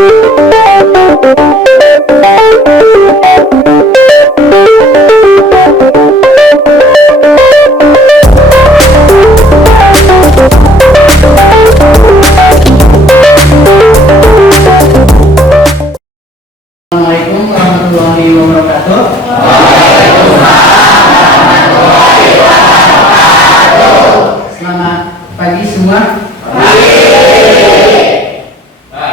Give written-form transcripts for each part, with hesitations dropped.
Assalamualaikum warahmatullahi wabarakatuh. Selamat pagi semua.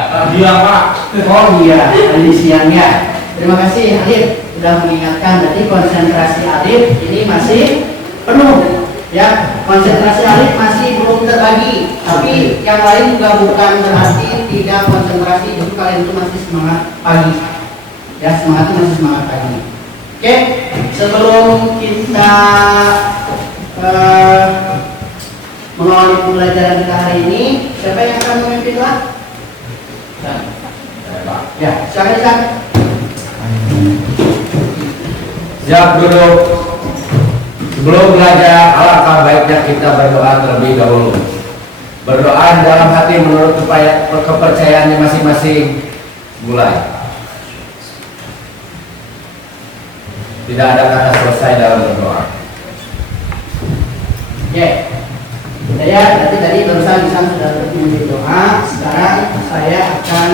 Pagi Pak. Oh iya, tadi siang ya. Terima kasih Alif sudah mengingatkan. Berarti konsentrasi Alif ini masih penuh. Ya, konsentrasi Alif masih belum terbagi. Tapi yang lain juga bukan berarti tidak konsentrasi. Jadi kalian itu masih semangat pagi. Ya, semangatnya masih semangat pagi. Oke, sebelum kita mengawali pembelajaran kita hari ini, siapa yang akan memimpin lah? Ya, silakan. Siap duduk. Sebelum belajar, alangkah baiknya kita berdoa terlebih dahulu. Berdoa dalam hati menurut kepercayaannya masing-masing. Mulai. Tidak ada kata selesai dalam berdoa. Oke. Saya tadi barusan bisa sudah memimpin doa. Sekarang saya akan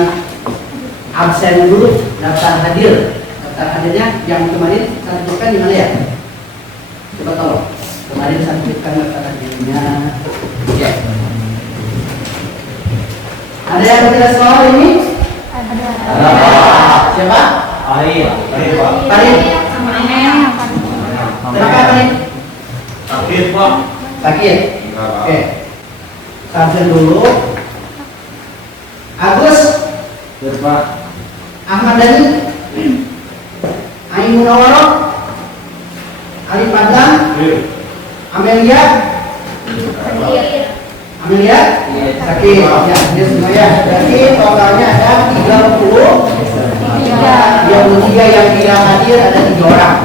absen dulu daftar hadir. Daftar hadirnya yang kemarin saya tunjukkan di mana ya? Coba tolong. Kemarin saya tunjukkan daftar hadirnya. Oke. Ada yang tidak soal ini? Ada. Siapa? Arif. Arif. Kenapa Arif? Sakit Pak. Sakit. Oke. Absen dulu. Agus. Pak. Ahmad Dhani, Ain Munawaroh, Ali Padlan, Amelia, sakit, ya, dia semua ya. Jadi totalnya ada 33 yang tidak hadir ada 3 orang.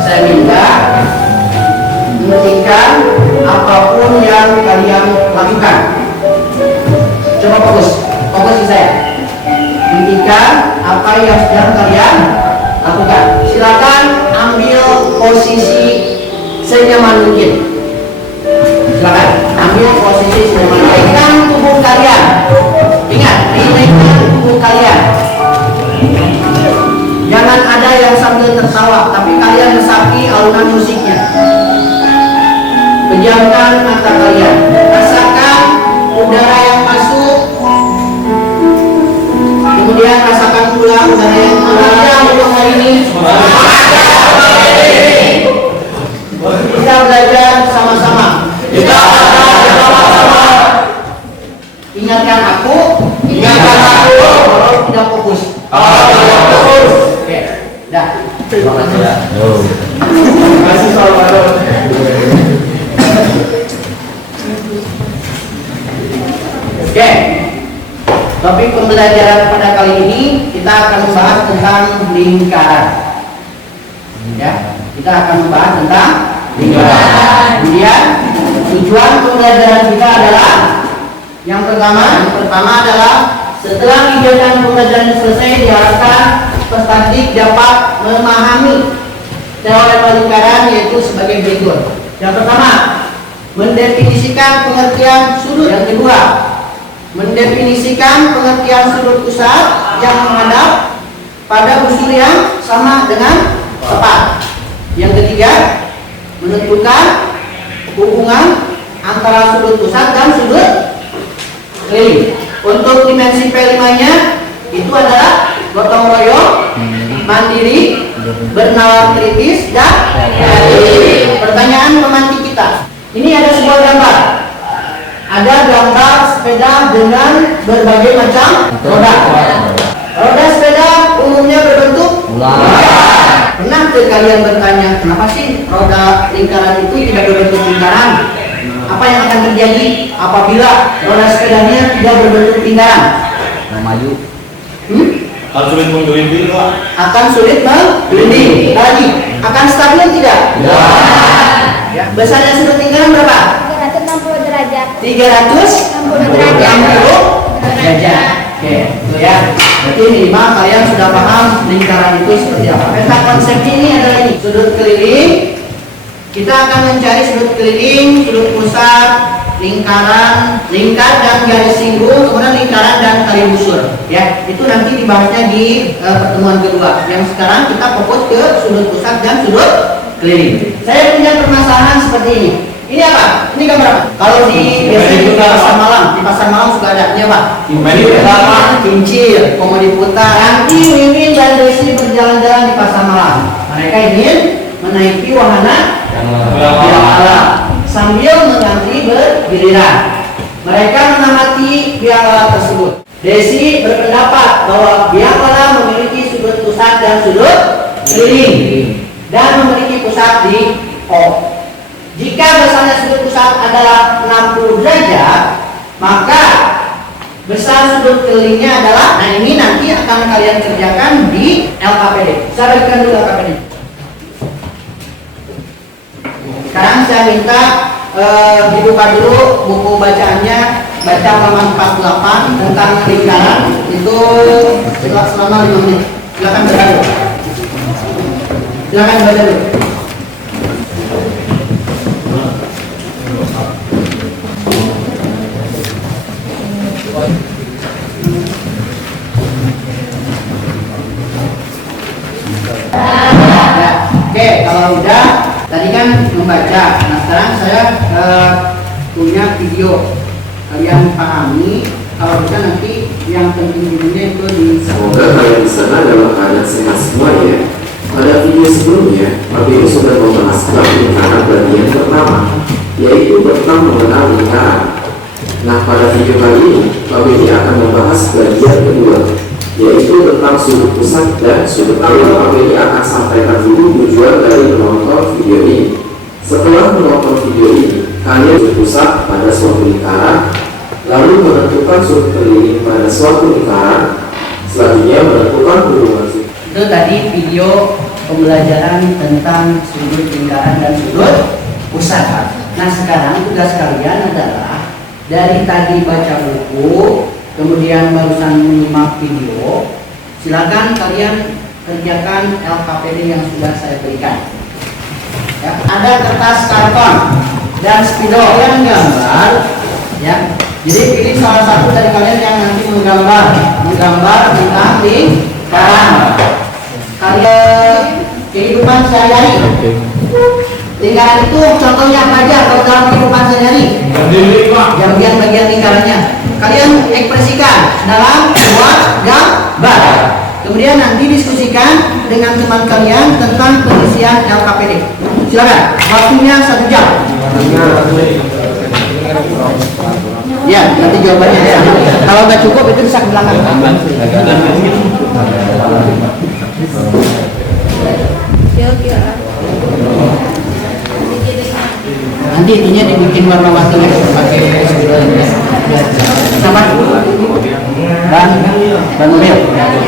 Saya minta menghentikan apapun yang kalian lakukan. Coba fokus di saya. Hentikan apa yang sedang kalian lakukan. Silakan ambil posisi senyaman mungkin. Silakan ambil posisi senyaman. Rilekkan tubuh kalian. Ingat, rilekkan tubuh kalian. Jangan ada yang sambil tertawa, tapi kalian resapi alunan musiknya. Pejamkan mata kalian. Rasakan udara yang masuk. Kemudian rasakan pula udara yang keluar untuk hari ini. Kita belajar sama-sama. Ingatkan aku. Kalau tidak fokus. Oke. Dah. Terima kasih. Terima kasih Salvador. Oke. Topik pembelajaran pada kali ini kita akan membahas tentang lingkaran. Ya, kita akan membahas tentang lingkaran. Kemudian tujuan pembelajaran kita adalah yang pertama adalah setelah kegiatan pembelajaran selesai diharapkan peserta didik dapat memahami teorema lingkaran yaitu sebagai berikut. Yang pertama, mendefinisikan pengertian sudut. Yang kedua, mendefinisikan pengertian sudut pusat yang menghadap pada busur yang sama dengan tepat. Yang ketiga, menentukan hubungan antara sudut pusat dan sudut keliling. Untuk dimensi P5-nya itu adalah gotong royong, mandiri, bernalar kritis, dan kreatif. Pertanyaan pemantik kita. Ini ada sebuah gambar. Ada gambar sepeda dengan berbagai macam roda. Roda sepeda umumnya berbentuk bulat. Pernah kalian bertanya, kenapa sih roda lingkaran itu tidak berbentuk lingkaran? Apa yang akan terjadi apabila roda sepedanya tidak berbentuk lingkaran? Maju. Akan sulit menggelinding Pak. Akan sulit menggelinding. Lagi, akan stabil tidak? Ya. Besarnya sudut lingkaran berapa? 360 derajat. 360 derajat. minimal kalian sudah paham lingkaran itu seperti apa. Peta konsepnya ini adalah ini, sudut keliling. Kita akan mencari sudut keliling, sudut pusat, lingkaran, lingkar dan garis singgung, kemudian lingkaran dan kali busur. Ya, itu nanti dibahasnya di pertemuan kedua. Yang sekarang kita fokus ke sudut pusat dan sudut keliling. Saya punya permasalahan seperti ini. Ini apa? Ini gambar apa? Kalau biasanya di pasar malam suka ada. Ini apa? Kincir, komodi putar. Nanti Mimin dan Desi berjalan-jalan di pasar malam. Mereka ingin menaiki wahana biang sambil mengganti bergiliran. Mereka mengamati biang lala tersebut. Desi berpendapat bahwa biang lala memiliki sudut pusat dan sudut keliling dan memiliki pusat di O. Jika besarnya sudut pusat adalah 60 derajat, maka besar sudut kelilingnya adalah, nah ini nanti akan kalian kerjakan di LKPD. Saya berikan dulu LKPD. Sekarang saya minta dibuka dulu buku bacaannya, baca halaman 48 tentang lingkaran itu selama 5 menit. Silakan baca dulu. Silakan baca dulu. Oke, kalau udah tadi kan membaca. Nah sekarang saya punya video. Kalian pahami. Kalau bisa nanti yang penting videonya itu di. Semoga kalian di sana dalam keadaan sehat semua ya. Pada video sebelumnya, Pak Bini sudah membahas bab lingkaran bagian pertama, yaitu tentang mengenal lingkaran. Nah pada video kali ini, Pak Bini akan membahas bagian kedua, yaitu tentang sudut pusat dan sudut keliling. Pak Bini akan sampaikan dulu tujuan dari menonton video ini. Setelah menonton video ini, kalian sudut pusat pada suatu lingkaran, lalu menentukan sudut keliling pada suatu lingkaran, selanjutnya menentukan hubungan sudut. Itu tadi video pembelajaran tentang sudut lingkaran dan sudut pusat. Nah sekarang tugas kalian adalah dari tadi baca buku, kemudian barusan menyimak video, silakan kalian kerjakan LKPD yang sudah saya berikan. Ya, ada kertas karton dan spidol yang gambar, ya. Jadi pilih salah satu dari kalian yang nanti menggambar tentang lingkaran. Kalian kehidupan sehari-hari. Lingkaran itu contohnya apa aja kalau dalam kehidupan sehari-hari? Bagian-bagian lingkarannya. Kalian ekspresikan dalam sebuah gambar. Kemudian nanti diskusikan dengan teman kalian tentang pengisian LKPD. Silakan. Waktunya 1 jam. Ya, nanti jawabannya ya. Kalau nggak cukup itu bisa ke belakang. Nanti intinya dibikin warna-warni pakai spidol ya. Sama dan mobil.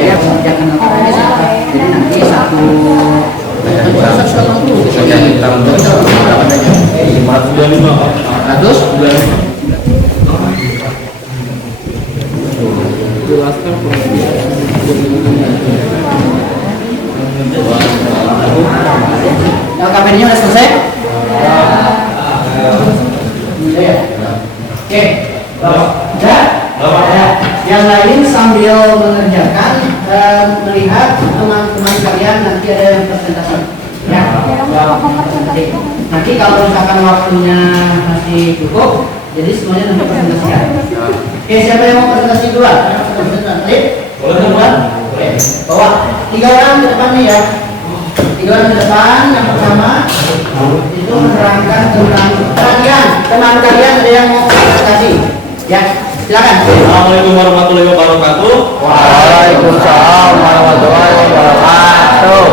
Ya, jangan jadi nanti satu. LKPD-nya udah selesai? Oke. Yang lain sambil mengerjakan melihat teman-teman kalian nanti ada yang presentasi. Ya. Nanti kalau misalkan waktunya masih cukup, jadi semuanya nanti presentasikan. Oke, siapa yang mau presentasi duluan? Boleh. Oke. Bawa 3 orang ke depan nih ya. 3 orang ke depan. Yang pertama itu menerangkan tentang perhatian teman kalian ada yang mau presentasi. Ya, silakan. Assalamualaikum warahmatullahi wabarakatuh. Waalaikumsalam warahmatullahi wabarakatuh.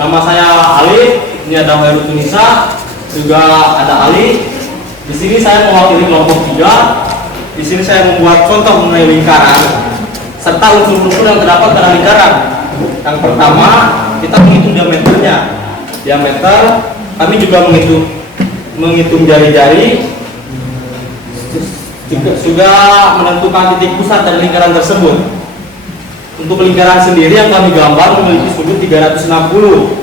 Nama saya Ali, ini ada Heru Tunisa, juga ada Ali. Di sini saya mewakili kelompok 3. Di sini saya membuat contoh mengenai lingkaran serta unsur-unsur yang terdapat pada lingkaran. Yang pertama, kita menghitung diameternya. Diameter, kami juga menghitung jari-jari, juga menentukan titik pusat dari lingkaran tersebut. untuk lingkaran sendiri yang kami gambar memiliki sudut 360.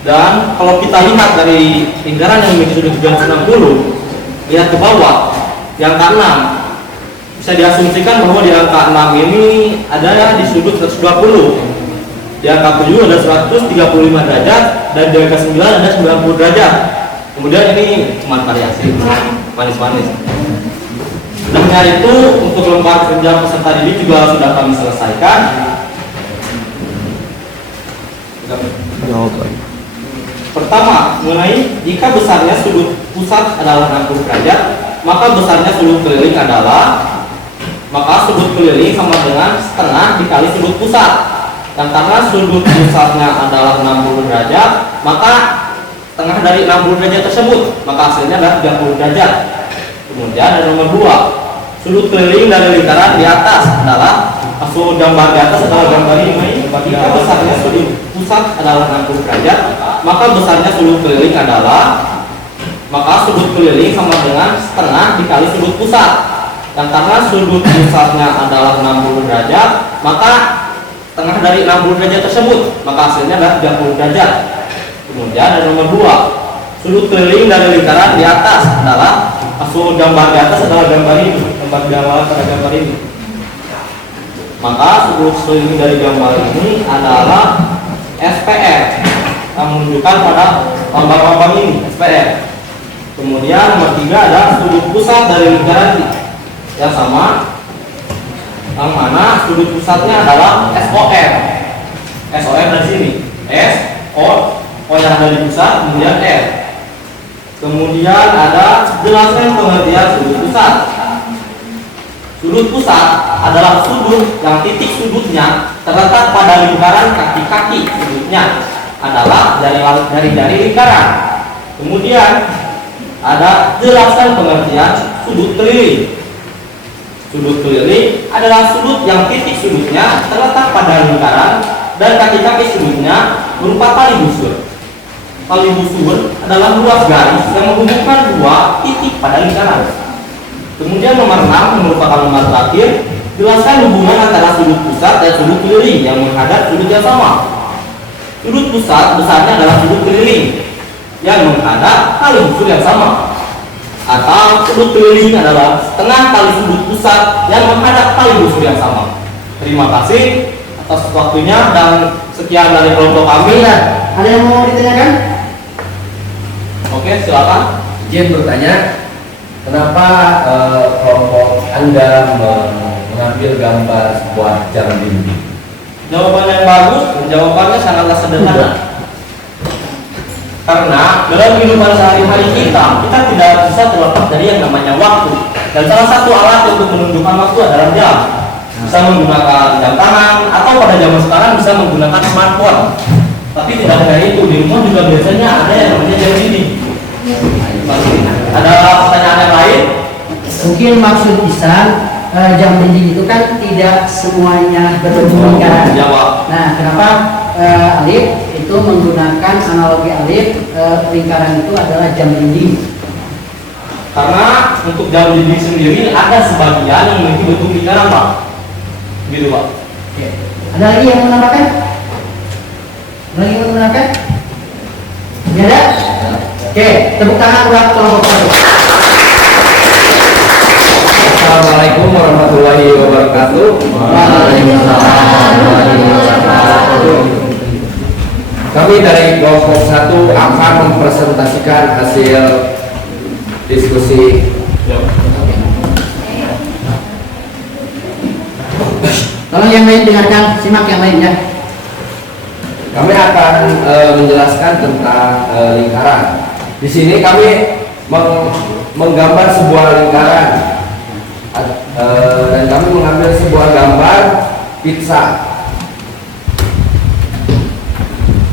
Dan kalau kita lihat dari lingkaran yang memiliki sudut 360, lihat ke bawah, di angka 6, bisa diasumsikan bahwa di angka 6 ini ada di sudut 120, di angka 7 ada 135 derajat, dan di angka 9 ada 90 derajat. Kemudian ini cuma variasi, manis-manis. Sebenarnya itu untuk lembar kerja peserta didik juga sudah kami selesaikan. Pertama, mengenai jika besarnya sudut pusat adalah 60 derajat, maka besarnya sudut keliling sudut keliling sama dengan setengah dikali sudut pusat. Dan karena sudut pusatnya adalah 60 derajat, maka setengah dari 60 derajat tersebut, maka hasilnya adalah 30 derajat. Kemudian ada nomor 2, sudut keliling dari lingkaran di atas adalah gambar di atas adalah gambar ini. Jika besarnya sudut pusat adalah 60 derajat, maka besarnya sudut keliling sudut keliling sama dengan setengah dikali sudut pusat. Dan karena sudut pusatnya adalah 60 derajat, maka setengah dari 60 derajat tersebut, maka hasilnya adalah 30 derajat. Kemudian ada nomor 2, sudut keliling dari lingkaran di atas adalah gambar di atas adalah gambar ini, gambar ini. Maka sudut keliling dari gambar ini adalah SPR yang menunjukkan pada lambang-lambang ini, SPR. Kemudian nomor 3 ada sudut pusat dari lingkaran yang sama, yang mana sudut pusatnya adalah SOR. SOR dari sini, S, O yang ada di pusat, kemudian R. Kemudian ada jelaskan pengertian sudut pusat. Sudut pusat adalah sudut yang titik sudutnya terletak pada lingkaran kaki-kaki sudutnya adalah dari lingkaran. Kemudian ada jelaskan pengertian sudut keliling. Sudut keliling adalah sudut yang titik sudutnya terletak pada lingkaran dan kaki-kaki sudutnya berupa tali busur. Tali busur adalah ruas garis yang menghubungkan dua titik pada lingkaran. Kemudian nomor 6 merupakan nomor terakhir, jelaskan hubungan antara sudut pusat dan sudut keliling yang menghadap sudut yang sama. Sudut pusat besarnya adalah sudut keliling yang menghadap tali busur yang sama, atau sudut keliling adalah setengah kali sudut pusat yang menghadap tali busur yang sama. Terima kasih atas waktunya dan sekian dari kelompok kami. Ada yang mau ditanyakan? Oke, silakan. Izin bertanya, kenapa kelompok Anda mengambil gambar sebuah jam dinding? Jawaban yang bagus, jawabannya sangatlah sederhana. Karena dalam kehidupan sehari-hari kita tidak bisa terlepas dari yang namanya waktu. Dan salah satu alat untuk menunjukkan waktu adalah jam. Bisa menggunakan jam tangan atau pada zaman sekarang bisa menggunakan smartphone. Tapi tidak hanya itu, di rumah juga biasanya ada yang namanya jam dinding. Ada pertanyaan yang lain? Mungkin maksud Isan, jam dinding itu kan tidak semuanya berbentuk lingkaran. Jawab. Nah, kenapa Alif itu menggunakan analogi Alif, lingkaran itu adalah jam dinding? Karena untuk jam dinding sendiri ada sebagian yang memiliki bentuk lingkaran, Pak. Gitu, Pak. Oke. Ada lagi yang menambahkan? Ada lagi yang menambahkan? Tidak ada? Oke, tepuk tangan buat kelompok satu. Assalamualaikum warahmatullahi wabarakatuh. Waalaikumsalam warahmatullahi wabarakatuh. Kami dari kelompok 1 akan mempresentasikan hasil diskusi. Tolong yang lain dengarkan, simak yang lain ya. Kami akan menjelaskan tentang lingkaran. Di sini kami menggambar sebuah lingkaran dan kami mengambil sebuah gambar pizza.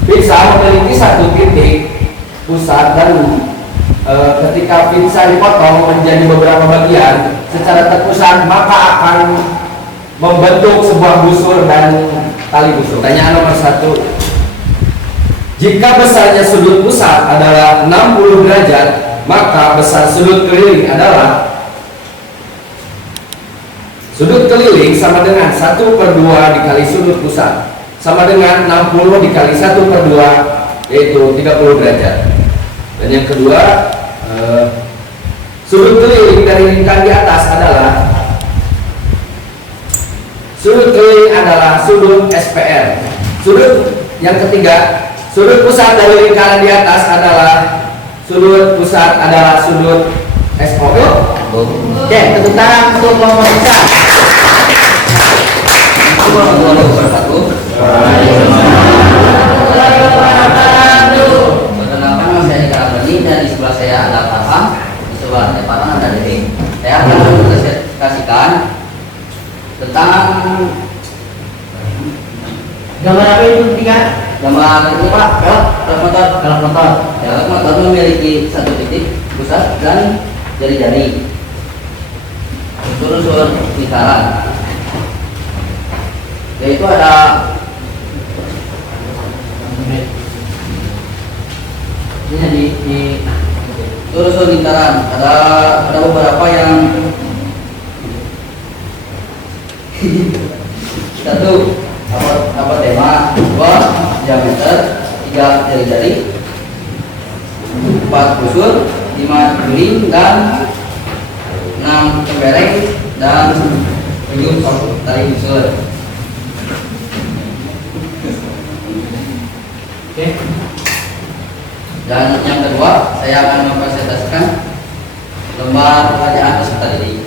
Pizza memiliki satu titik pusat dan ketika pizza dipotong menjadi beberapa bagian secara terpusat maka akan membentuk sebuah busur dan tali busur. Pertanyaan nomor 1. Jika besarnya sudut pusat adalah 60 derajat, maka besar sudut keliling adalah Sudut keliling sama dengan 1/2 dikali sudut pusat, sama dengan 60 dikali 1/2, yaitu 30 derajat. Dan yang kedua, sudut keliling dari lingkaran di atas adalah sudut SPR. Sudut yang ketiga, sudut pusat dari lingkaran di atas adalah sudut SOL. Oke, tepuk tangan untuk kelompok besar. Perkenalkan, nama saya Eka Abadi dan di sebelah saya ada Farhan, di sebelah Farhan ada Dede. Saya akan mempresentasikan tentang Gambar apa itu tiga? gambar ini Pak, velg motor. Velg motor memiliki satu titik pusat dan jari-jari. Unsur-unsur lingkaran, yaitu ada ini di unsur lingkaran ada beberapa yang satu apa tema, 2 diameter, 3 jari-jari, 4 busur, 5 guling, dan 6 cembereng, dan 7 tali busur. Oke. Dan yang kedua, saya akan mempresentasikan lembar pertanyaan peserta didik.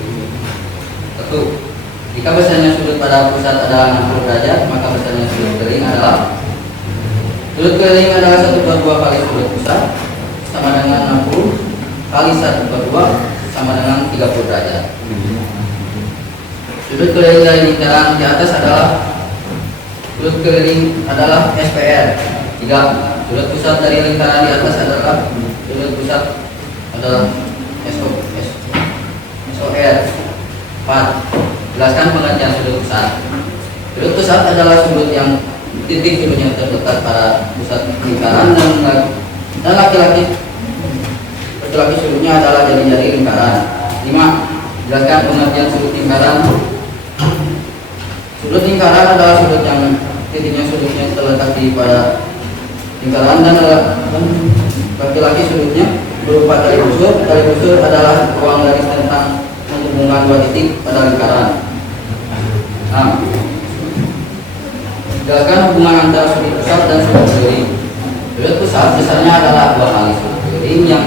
1. Jika besarnya sudut pada pusat adalah 60 derajat, maka besarnya sudut keliling adalah 1/2 kali sudut pusat sama dengan 60 kali 1/2 sama dengan 30 derajat. Sudut keliling dari lingkaran di atas adalah SPR. 3. Sudut pusat dari lingkaran di atas adalah SOR. 4. Jelaskan pengertian sudut pusat. Sudut pusat adalah sudut yang titik sudutnya terdekat pada pusat lingkaran, dan laki-laki sudutnya adalah jari-jari lingkaran. 5. Jelaskan pengertian sudut lingkaran. Sudut lingkaran adalah sudut yang titiknya sudutnya terletak di pada lingkaran, dan laki-laki sudutnya berupa tali busur. Tali busur adalah ruang garis tentang menghubungkan 2 titik pada lingkaran. Jelaskan hubungan antara sudut pusat dan sudut keliling. Sudut pusat besarnya adalah 2 kali sudut keliling yang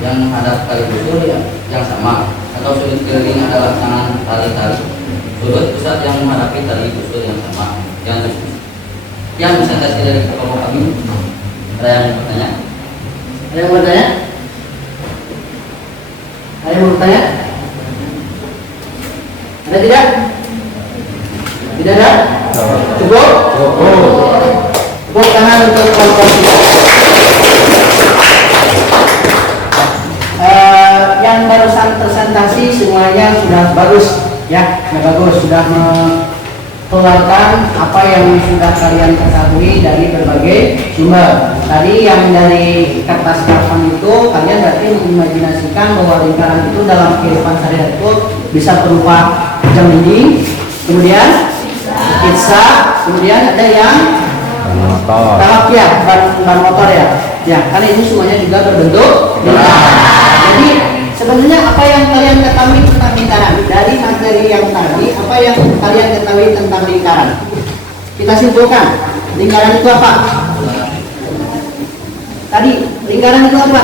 menghadap tali busur yang sama, atau sudut keliling adalah tangan tali sudut pusat yang menghadapi tali busur yang sama. Yang presentasi dari kelompok kami. Ada yang bertanya? Ada yang bertanya? Ada yang bertanya? Ada tidak? Tidak ada? Cukup? Tepuk tangan untuk kelompok kita. Yang barusan presentasi semuanya sudah bagus, ya, sudah bagus, sudah mengeluarkan apa yang sudah kalian ketahui dari berbagai sumber. Tadi yang dari kertas karton itu kalian berarti mengimajinasikan bahwa lingkaran itu dalam kehidupan sehari-hari itu bisa berupa jam dinding, kemudian pizza, kemudian ada yang balap ya, ban motor ya. Ya, karena ini semuanya juga berbentuk lingkaran. Jadi sebenarnya apa yang kalian ketahui tentang lingkaran dari materi yang tadi, apa yang kalian ketahui tentang lingkaran? Kita simpulkan, lingkaran itu apa? Tadi lingkaran itu apa?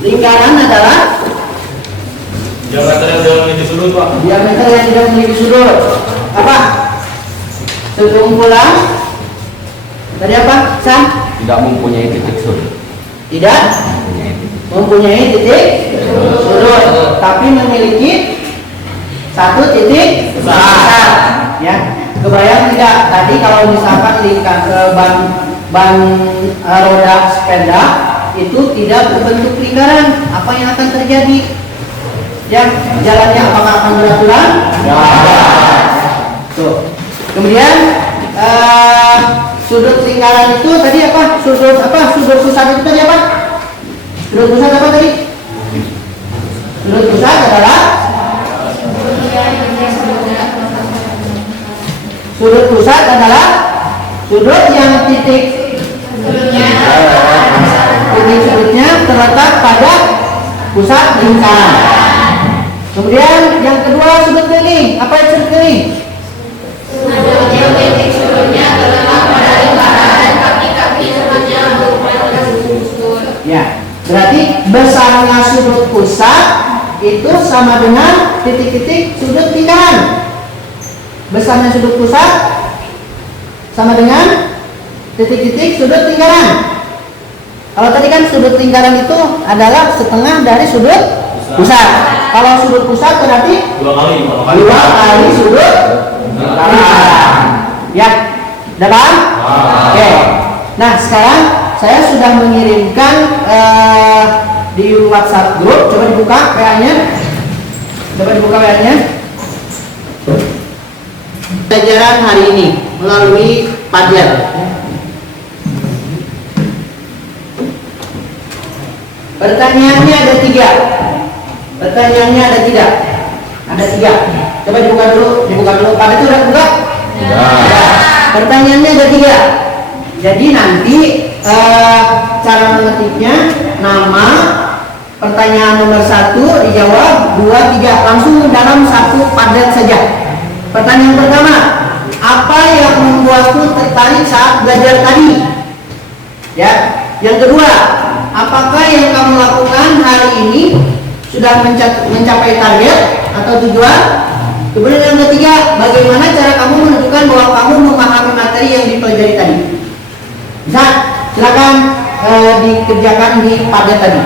Lingkaran adalah diameter yang tidak memiliki sudut, Pak. diameter yang tidak memiliki sudut. Apa? Sekumpulan dari apa? San? Tidak mempunyai titik sudut. Tidak mempunyai titik sudut, tapi memiliki satu titik besar. Ya, kebayang tidak? Tadi kalau misalkan ban roda sepeda itu tidak berbentuk lingkaran, apa yang akan terjadi? Ya, jalannya apakah akan beraturan? Ya. Tuh. Kemudian sudut lingkaran itu tadi apa? Sudut pusat itu tadi apa? Sudut pusat apa tadi? Sudut pusat adalah Sudut pusat adalah sudut yang titik sudutnya terletak pada pusat lingkaran. Kemudian yang kedua sudut keliling. Apa itu sudut keliling? Titik sudutnya terletak pada lingkaran, kaki-kaki sudutnya berupa sudut. Ya, berarti besarnya sudut pusat itu sama dengan titik-titik sudut lingkaran. Besarnya sudut pusat sama dengan titik-titik sudut lingkaran. Kalau tadi kan sudut lingkaran itu adalah setengah dari sudut pusat. Kalau sudut pusat berarti 2 kali. 2 kali sudut lingkaran. Ya, udah paham? Oke. Nah, sekarang saya sudah mengirimkan di WhatsApp grup. Coba dibuka WA-nya. Pelajaran hari ini melalui Padlet. Pertanyaannya ada 3. Ada 3. Coba dibuka dulu. Pada itu udah buka? Ya. Pertanyaannya ada 3. Jadi nanti cara mengetiknya nama, pertanyaan nomor 1 dijawab 2, 3 langsung dalam satu Padlet saja. Pertanyaan pertama, apa yang membuatmu tertarik saat belajar tadi? Ya. Yang kedua, apakah yang kamu lakukan hari ini sudah mencapai target atau tujuan? Kemudian yang ketiga, bagaimana cara kamu menentukan bahwa kamu memahami materi yang dipelajari tadi? Bisa, silakan dikerjakan di Padlet tadi.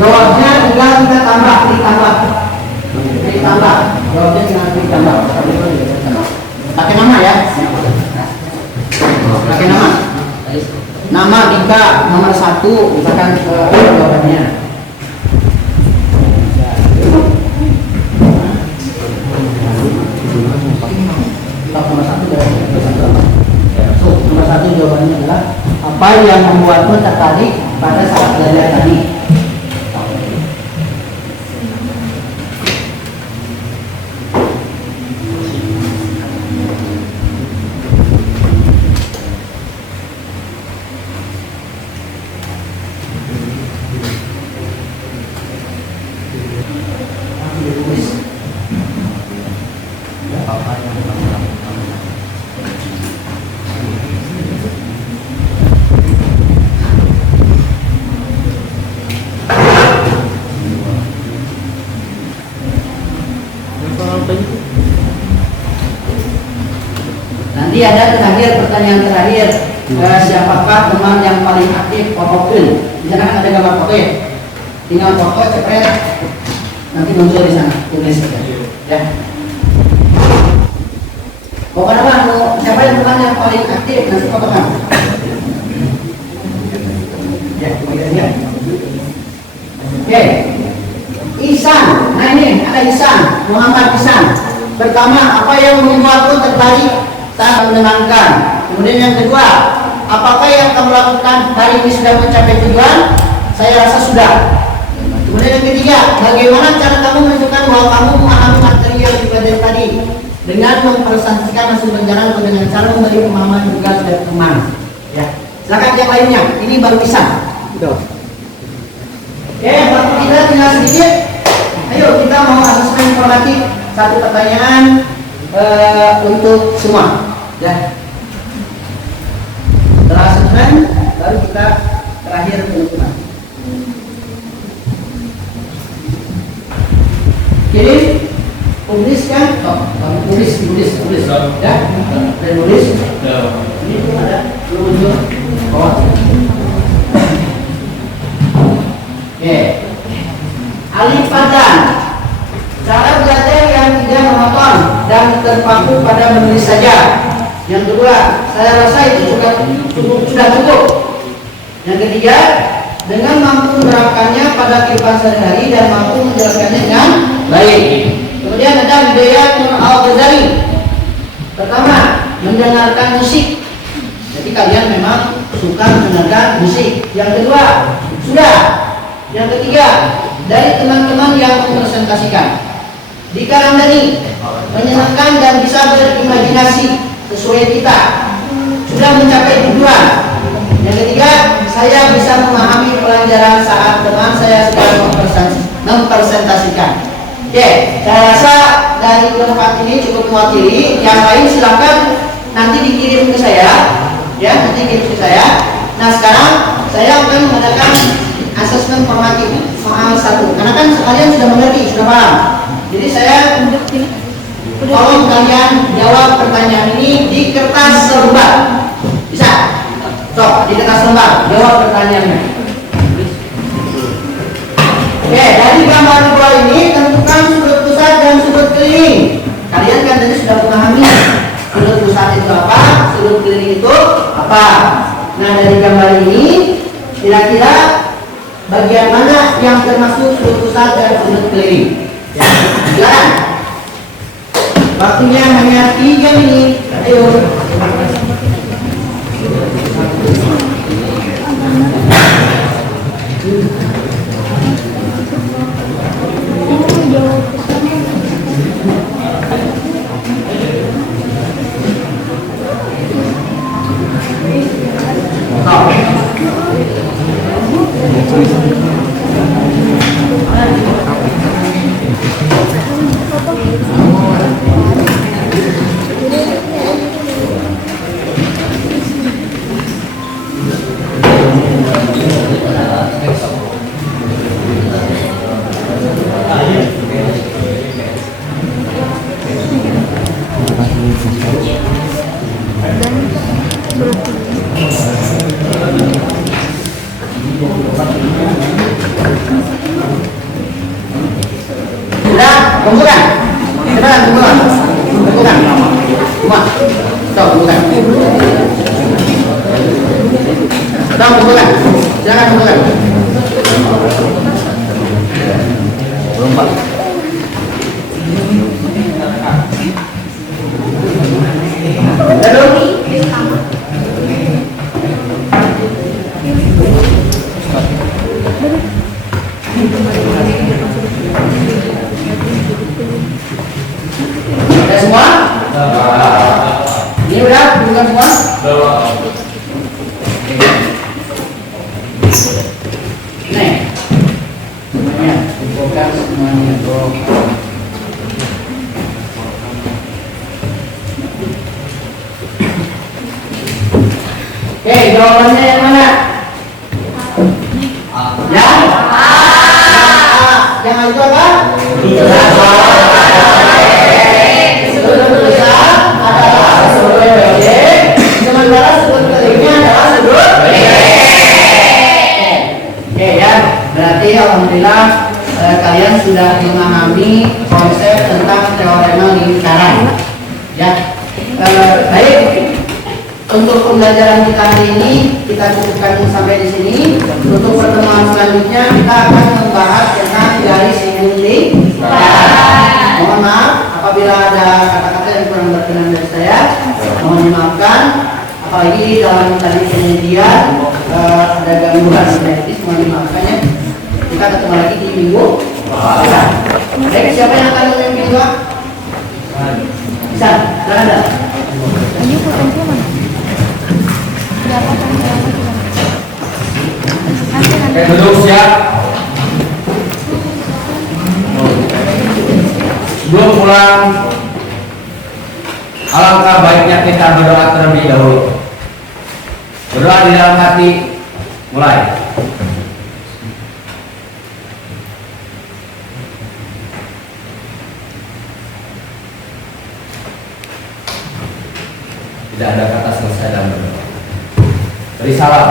Jawabnya tinggal kita ditambah. Jawabnya tinggal ditambah. Pakai nama ya. Pakai nama. Nama Dika nomor 1, misalkan jawabannya. Nomor 1 jawabannya adalah apa yang membuatmu tertarik pada saat belajar tadi? Nanti ada pertanyaan terakhir. Siapakah teman yang paling aktif fotokin? Di sana kan ada gambar foto ya. Tinggal foto, cepet. Nanti muncul di sana. Tulis saja. Ya. Pokoknya apa? Siapa yang teman yang paling aktif? Nanti fotokan. Ya, kemudian. Oke. Ihsan. Nah ini ada Ihsan. Muhammad Ihsan. Pertama, apa yang membuatmu tertarik saat menenangkan? Kemudian yang kedua, apakah yang kamu lakukan hari ini sudah mencapai tujuan? Saya rasa sudah. Kemudian yang ketiga, bagaimana cara kamu menunjukkan bahwa kamu memahami materi yang dipelajari tadi? Dengan mempresentasikan hasil pelajaran atau dengan cara memberi pemahaman tugas dan teman. Ya, silakan yang lainnya. Ini baru bisa. Oke, waktu kita tinggal sedikit. Ayo kita mau asesmen informatif. Satu pertanyaan untuk semua. Ya. Setelah asesmen, baru kita terakhir penutupan. Kirim, tuliskan, tulis, ya, dan tulis. Ini pun ada muncul bawah. Oke, alif padan. Cara belajar yang tidak monoton dan terpaku pada menulis saja. Yang kedua, saya rasa itu sudah cukup. Yang ketiga, dengan mampu menerapkannya pada kehidupan sehari-hari dan mampu menjelaskannya dengan baik. Kemudian ada Hidayat Nur Al-Ghazali. Pertama, mendengarkan musik. Jadi kalian memang suka mendengarkan musik. Yang kedua, sudah. Yang ketiga, dari teman-teman yang mempresentasikan. Dika Ramdhani, menyenangkan dan bisa berimajinasi komunikasi sesuai kita, sudah mencapai tujuan. Yang ketiga, saya bisa memahami pelajaran saat teman saya sedang mempresentasikan. Oke, saya rasa dari keempat ini cukup mewakili. Yang lain silakan nanti dikirim ke saya, ya, nanti kirim ke saya. Nah, sekarang saya akan mengadakan asesmen formatif soal 1, karena kan kalian sudah mengerti, sudah paham. Jadi saya tolong kalian jawab pertanyaan ini di kertas selembar. Bisa? Sok, di kertas selembar jawab pertanyaannya. Oke, dari gambar 2 ini tentukan sudut pusat dan sudut keliling. Kalian kan tadi sudah memahami sudut pusat itu apa, sudut keliling itu apa. Nah, dari gambar ini kira-kira bagian mana yang termasuk sudut pusat dan sudut keliling? Silakan. Waktunya hanya 3 menit. Ayo. Sudah, kumpulkan. Cepat kumpulkan. Kumpulkan. Semua. Stop, kumpulkan. Stop, kumpulkan. Silakan kumpulkan. Lompat. Aduh. Udah semua? Ini udah bukan semua? Nih, semuanya bukan semuanya bro. Oke, jawabannya yang mana? Yang A. Yang itu apa? Sudut pusat adalah sudut BD, sementara sudut kelilingnya adalah sudut BD. Oke ya, berarti alhamdulillah kalian sudah memahami konsep tentang teorema lingkaran. Ya, baik. Untuk pembelajaran kita hari ini kita cukupkan sampai di sini. Untuk pertemuan selanjutnya kita akan membahas tentang garis lingkaran. Mohon maaf apabila ada kata-kata yang kurang berkenan dari saya, mohon dimaafkan. Apalagi dalam tadi penelitian ada gangguan sintetis, mohon dimaafkan ya. Kita ketemu lagi di minggu depan. Baik, siapa yang akan memimpin doa? Bisa, silakan. Ayo potensi mana? Oke, duduk siap. Sebelum pulang, alangkah baiknya kita berdoa terlebih dahulu. Berdoa di dalam hati, mulai. Tidak ada kata selesai dalam berdoa. Beri salam.